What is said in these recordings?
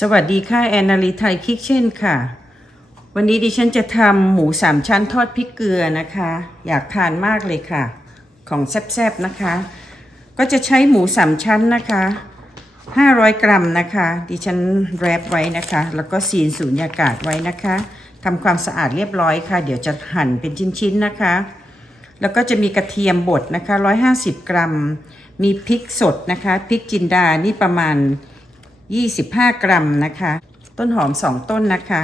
สวัสดีค่ะ แอนนาลีไทยคิกเช่นค่ะ วันนี้ดิฉันจะทำหมูสามชั้นทอดพริกเกลือนะคะ อยากทานมากเลยค่ะ ของแซ่บๆนะคะ ก็จะใช้หมูสามชั้นนะคะ 500 กรัมนะคะ ดิฉันแรปไว้นะคะ แล้วก็ซีนสูญญากาศไว้นะคะทำความสะอาดเรียบร้อยค่ะ เดี๋ยวจะหั่นเป็นชิ้นๆนะคะ แล้วก็จะมีกระเทียมบดนะคะ 150 กรัม มีพริกสดนะคะพริกจินดานี่ประมาณ 25 กรัมนะคะ ต้นหอม 2 ต้นนะคะ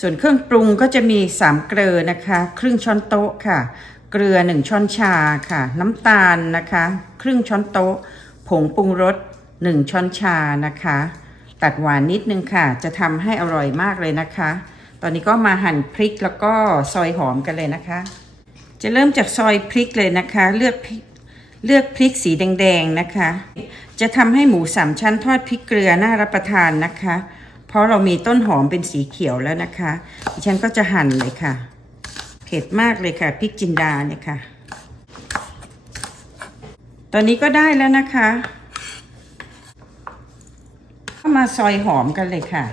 ส่วนเครื่องปรุงก็จะมี 3 เกลือนะคะ ครึ่งช้อนโต๊ะค่ะ เกลือ 1 ช้อนชาค่ะ น้ำตาลนะคะ ครึ่งช้อนโต๊ะ ผงปรุงรส 1 ช้อนชานะคะ ตัดหวานนิดนึงค่ะ จะทำให้อร่อยมากเลยนะคะ ตอนนี้ก็มาหั่นพริกแล้วก็ซอยหอมกันเลยนะคะ จะเริ่มจากซอยพริกเลยนะคะ เลือกพริกเลือกพริกสีแดงๆนะคะ จะทำให้หมูสามชั้นทอดพริกเกลือน่ารับประทานนะคะ เพราะเรามีต้นหอมเป็นสีเขียวแล้วนะคะดิฉันก็จะหั่นเลยค่ะ เผ็ดมากเลยค่ะพริกจินดาเนี่ยค่ะ ตอนนี้ก็ได้แล้วนะคะก็มาซอยหอมกันเลยค่ะ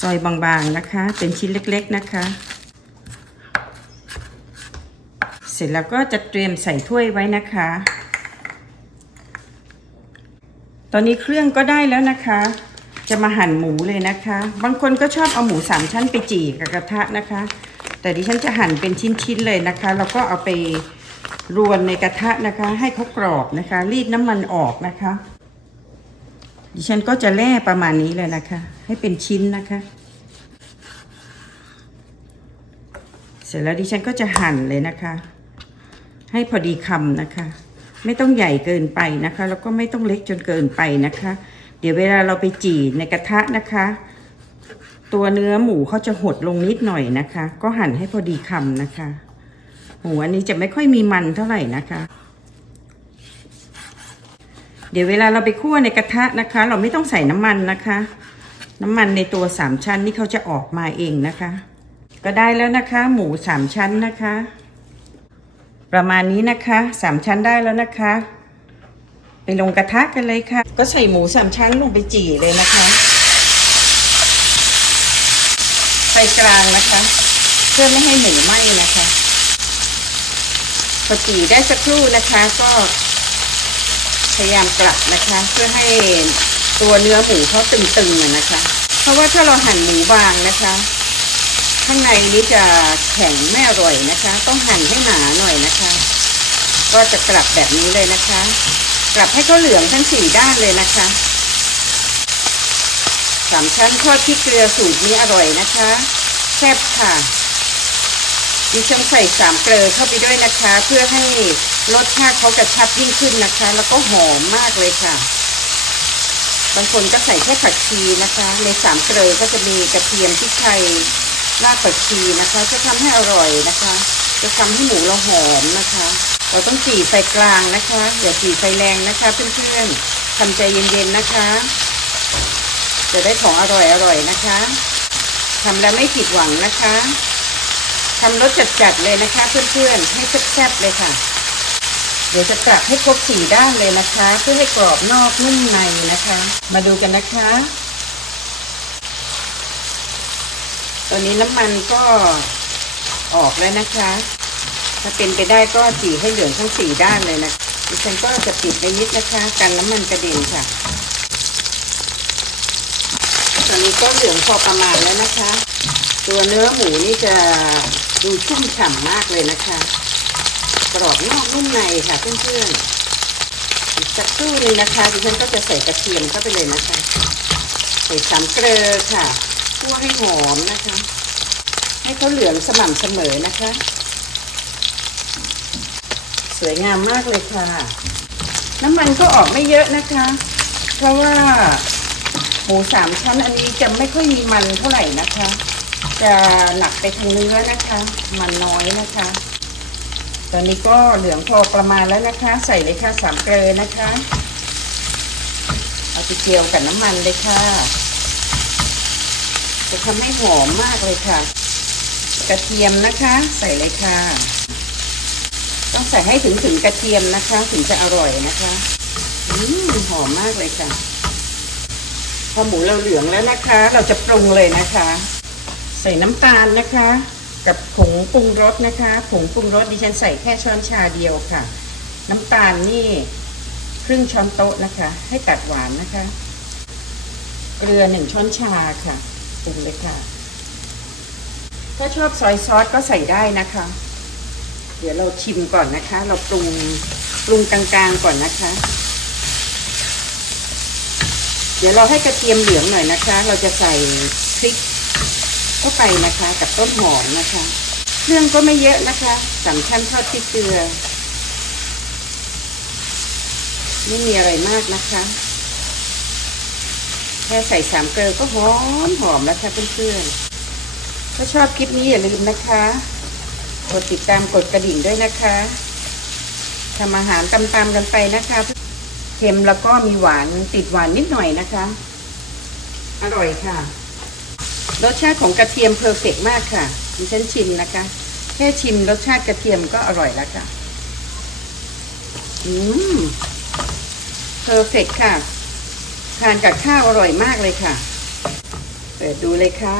ซอยบางๆนะคะ เป็นชิ้นเล็กๆนะคะ เสร็จแล้วก็จะเตรียมใส่ถ้วยไว้นะคะ ตอนนี้เครื่องก็ได้แล้วนะคะ จะมาหั่นหมูเลยนะคะ บางคนก็ชอบเอาหมูสามชั้นไปจี่กับกระทะนะคะ แต่ดิฉันจะหั่นเป็นชิ้นๆเลยนะคะ แล้วก็เอาไปรวนในกระทะนะคะ ให้เขากรอบนะคะ รีดน้ำมันออกนะคะ ดิฉันก็จะแล่ประมาณนี้เลยนะคะ ให้เป็นชิ้นนะคะ เสร็จแล้วดิฉันก็จะหั่นเลยนะคะ ให้พอดีคำนะคะ ไม่ต้องใหญ่เกินไปนะคะ แล้วก็ไม่ต้องเล็กจนเกินไปนะคะ เดี๋ยวเวลาเราไปจี่ในกระทะนะคะ ตัวเนื้อหมูเขาจะหดลงนิดหน่อยนะคะ ก็หั่นให้พอดีคำนะคะ หมูอันนี้จะไม่ค่อยมีมันเท่าไหร่นะคะเดี๋ยวเวลาเราไปคั่วในกระทะนะคะ เราไม่ต้องใส่น้ำมันนะคะ น้ำมันในตัวสามชั้นนี่เขาจะออกมาเองนะคะ ก็ได้แล้วนะคะ หมูสามชั้นนะคะ ประมาณนี้นะคะสามชั้นได้แล้วนะคะ ไปลงกระทะกันเลยค่ะ ก็ใส่หมูสามชั้นลงไปจี่เลยนะคะไฟกลางนะคะ เพื่อไม่ให้หมูไหม้นะคะพอจี่ได้สักครู่นะคะก็พยายามกลับนะคะ เพื่อให้ตัวเนื้อหมูเขาตึงๆนะคะ เพราะว่าถ้าเราหั่นหมูบางนะคะ ข้างในนี้จะแข็งไม่อร่อยนะคะ ต้องหั่นให้หนาหน่อยนะคะ ก็จะกลับแบบนี้เลยนะคะ กลับให้เขาเหลืองทั้งสี่ด้านเลยนะคะสามชั้นทอดที่เกลือสูตรนี้อร่อยนะคะแซ่บค่ะดิฉันใส่สามเกลือเข้าไปด้วยนะคะ เพื่อให้รสชาติเขากระชับยิ่งขึ้นนะคะ แล้วก็หอมมากเลยค่ะ บางคนก็ใส่แค่ผักชีนะคะ ในสามเกลือก็จะมีกระเทียมพริกไทย รากผักชีนะคะ จะทำให้อร่อยนะคะ จะทำให้หมูเราหอมนะคะ เราต้องจี่ไฟกลางนะคะอย่าจี่ไฟแรงนะคะเพื่อนๆทำใจเย็นๆนะคะ จะได้ของอร่อยๆนะคะทำแล้วไม่ผิดหวังนะคะทำรสจัดๆเลยนะคะเพื่อนๆให้แซ่บๆเลยค่ะ เดี๋ยวจะกลับให้ครบสี่ด้านเลยนะคะ เพื่อให้กรอบนอกนุ่มในนะคะ มาดูกันนะคะ ตอนนี้น้ำมันก็ออกแล้วนะคะ ถ้าเป็นไปได้ก็จีให้เหลืองทั้งสี่ด้านเลยนะดิฉันก็จะปิดไว้นิดนะคะกันน้ำมันกระเด็นค่ะ ตอนนี้ก็เหลืองพอประมาณแล้วนะคะ ตัวเนื้อหมูนี่จะดูชุ่มฉ่ำมากเลยนะคะกรอบนอกนุ่มในค่ะเพื่อนๆอีกสักครู่นึงนะคะดิฉันก็จะใส่กระเทียมเข้าไปเลยนะคะ ใส่สามเกลือค่ะ คั่วให้หอมนะคะ ให้เขาเหลืองสม่ำเสมอนะคะ สวยงามมากเลยค่ะ น้ำมันก็ออกไม่เยอะนะคะ เพราะว่าหมูสามชั้นอันนี้จะไม่ค่อยมีมันเท่าไหร่นะคะ จะหนักไปทางเนื้อนะคะ มันน้อยนะคะ ตอนนี้ก็เหลืองพอประมาณแล้วนะคะ ใส่เลยค่ะสามเกลือนะคะ เอาไปเจียวกับน้ำมันเลยค่ะ จะทำให้หอมมากเลยค่ะ กระเทียมนะคะ ใส่เลยค่ะ ต้องใส่ให้ถึงถึงกระเทียมนะคะ ถึงจะอร่อยนะคะอืมหอมมากเลยค่ะ พอหมูเราเหลืองแล้วนะคะ เราจะปรุงเลยนะคะ ใส่น้ำตาลนะคะ กับผงปรุงรสนะคะผงปรุงรสดิฉันใส่แค่ช้อนชาเดียวค่ะ น้ำตาลนี่ครึ่งช้อนโต๊ะนะคะ ให้ตัดหวานนะคะ เกลือหนึ่งช้อนชาค่ะ ปรุงเลยค่ะ ถ้าชอบซอยซอสก็ใส่ได้นะคะ เดี๋ยวเราชิมก่อนนะคะ เราปรุงปรุงกลางๆก่อนนะคะ เดี๋ยวเราให้กระเทียมเหลืองหน่อยนะคะ เราจะใส่พริกเข้าไปนะคะ กับต้นหอมนะคะ เครื่องก็ไม่เยอะนะคะสามชั้นทอดพริกเกลือไม่มีอะไรมากนะคะ แค่ใส่สามเกลือก็หอมหอมแล้วค่ะเพื่อนๆถ้าชอบคลิปนี้อย่าลืมนะคะ กดติดตามกดกระดิ่งด้วยนะคะทำอาหารตามๆกันไปนะคะเค็มแล้วก็มีหวานติดหวานนิดหน่อยนะคะ อร่อยค่ะ รสชาติของกระเทียมเพอร์เฟกมากค่ะดิฉันชิมนะคะ แค่ชิมรสชาติกระเทียมก็อร่อยแล้วค่ะ อืมเพอร์เฟกค่ะ ทานกับข้าวอร่อยมากเลยค่ะ เปิดดูเลยค่ะ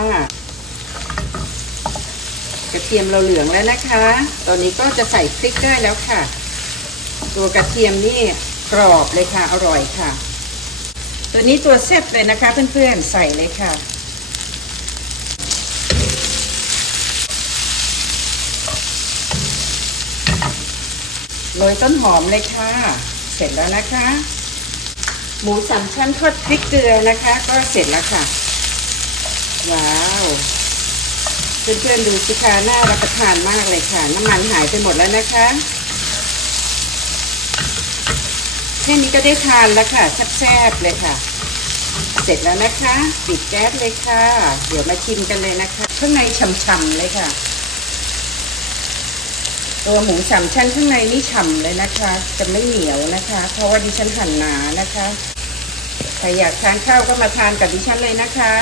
กระเทียมเราเหลืองแล้วนะคะ ตอนนี้ก็จะใส่พริกได้แล้วค่ะ ตัวกระเทียมนี่กรอบเลยค่ะ อร่อยค่ะ ตัวนี้ตัวแซ่บเลยนะคะเพื่อนๆใส่เลยค่ะโรยต้นหอมเลยค่ะ เสร็จแล้วนะคะ หมูสามชั้นทอดพริกเกลือนะคะ ก็เสร็จแล้วค่ะ ว้าวเพื่อนๆดูสิคะน่ารับประทานมากเลยค่ะ น้ำมันหายไปหมดแล้วนะคะแค่นี้ก็ได้ทานแล้วค่ะแซ่บๆเลยค่ะ เสร็จแล้วนะคะ ปิดแก๊สเลยค่ะ เดี๋ยวมาชิมกันเลยนะคะ ข้างในฉ่ำๆเลยค่ะ ตัวหมูสามชั้นข้างในนี่ฉ่ำเลยนะคะ จะไม่เหนียวนะคะ เพราะว่าดิฉันหั่นหนานะคะใครอยากทานข้าวก็มาทานกับดิฉันเลยนะคะ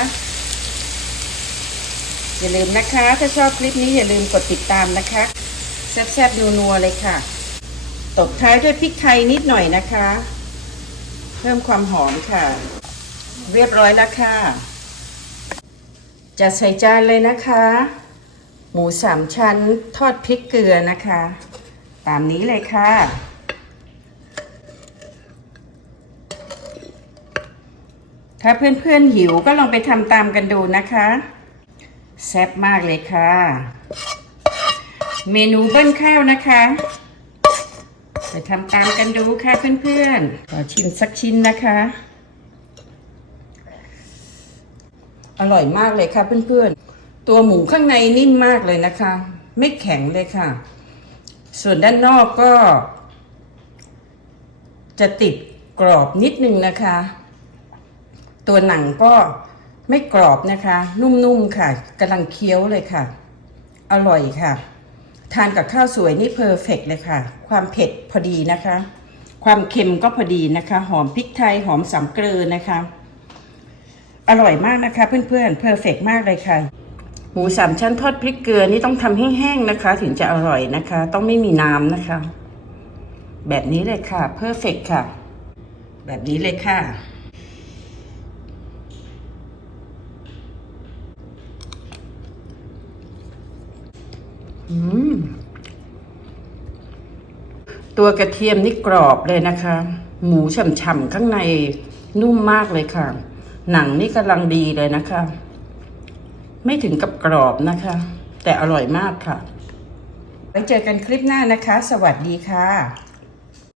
อย่าลืมนะคะ ถ้าชอบคลิปนี้อย่าลืมกดติดตามนะคะแซ่บๆนัวๆเลยค่ะตบท้ายด้วยพริกไทยนิดหน่อยนะคะ เพิ่มความหอมค่ะ เรียบร้อยแล้วค่ะจะใส่จานเลยนะคะ หมูสามชั้นทอดพริกเกลือนะคะ ตามนี้เลยค่ะ ถ้าเพื่อนๆหิวก็ลองไปทำตามกันดูนะคะแซ่บมากเลยค่ะ เมนูเบิ้ลข้าวนะคะไปทำตามกันดูค่ะเพื่อนๆขอชิมสักชิ้นนะคะ อร่อยมากเลยค่ะเพื่อนๆ ตัวหมูข้างในนิ่มมากเลยนะคะ ไม่แข็งเลยค่ะ ส่วนด้านนอกก็ จะติดกรอบนิดนึงนะคะ ตัวหนังก็ไม่กรอบนะคะ นุ่มๆค่ะกำลังเคี้ยวเลยค่ะ อร่อยค่ะ ทานกับข้าวสวยนี่เพอร์เฟกเลยค่ะ ความเผ็ดพอดีนะคะ ความเค็มก็พอดีนะคะ หอมพริกไทยหอมสามเกลือนะคะ อร่อยมากนะคะเพื่อนๆเพอร์เฟกมากเลยค่ะ หมูสามชั้นทอดพริกเกลือนี่ต้องทำแห้งๆนะคะ ถึงจะอร่อยนะคะ ต้องไม่มีน้ำนะคะ แบบนี้เลยค่ะเพอร์เฟกค่ะ แบบนี้เลยค่ะ อืมตัวกระเทียมนี่กรอบเลยนะคะ หมูฉ่ำๆข้างในนุ่มมากเลยค่ะ หนังนี่กำลังดีเลยนะคะ ไม่ถึงกับกรอบนะคะ แต่อร่อยมากค่ะ ไว้เจอกันคลิปหน้านะคะ สวัสดีค่ะ